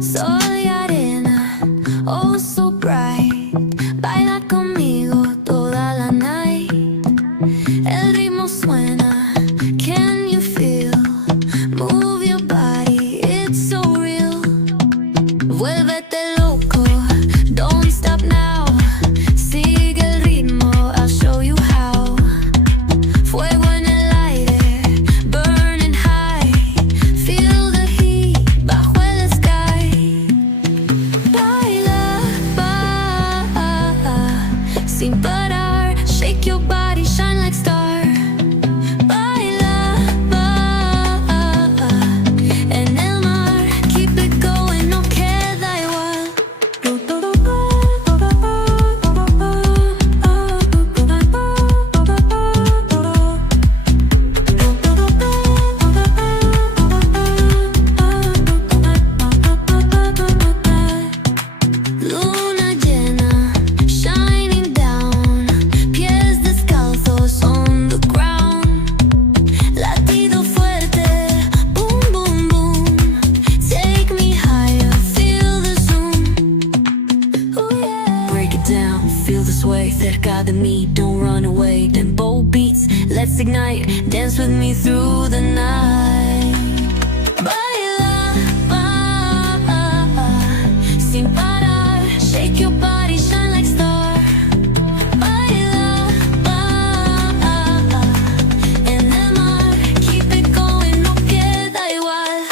Sol y arena, oh so bright. Baila conmigo toda la night. El ritmo suena, can you feel? Move your body, it's so real. Vuélvete loco, don't stop now. Sigue el ritmo, I'll show you how. Fuego en el aire, burning high. Feel the heat bajo el sky. Baila, sin parar. Shake your body, shine like star. Baila, en el mar. Keep it going, no queda igual. Luna llena, shining down. Pies descalzos on the ground. Latido fuerte, boom, boom, boom. Take me higher, feel the zoom. Oh yeah. Break it down, feel the sway. Cerca de mí, don't run away. Tempo beats, let's ignite. Dance with me through the night. Baila, sin parar. Shake your body, shine like star. Baila, en el mar. Keep it going, no queda igual.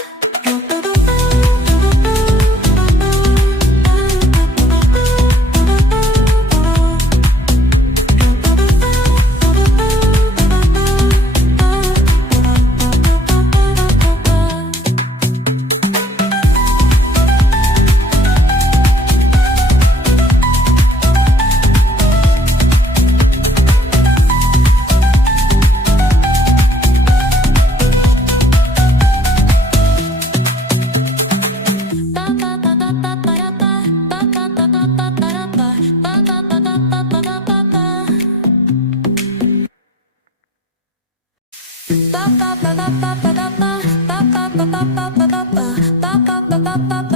Ba ba ba ba ba ba ba ba ba ba ba ba ba ba ba ba ba ba ba ba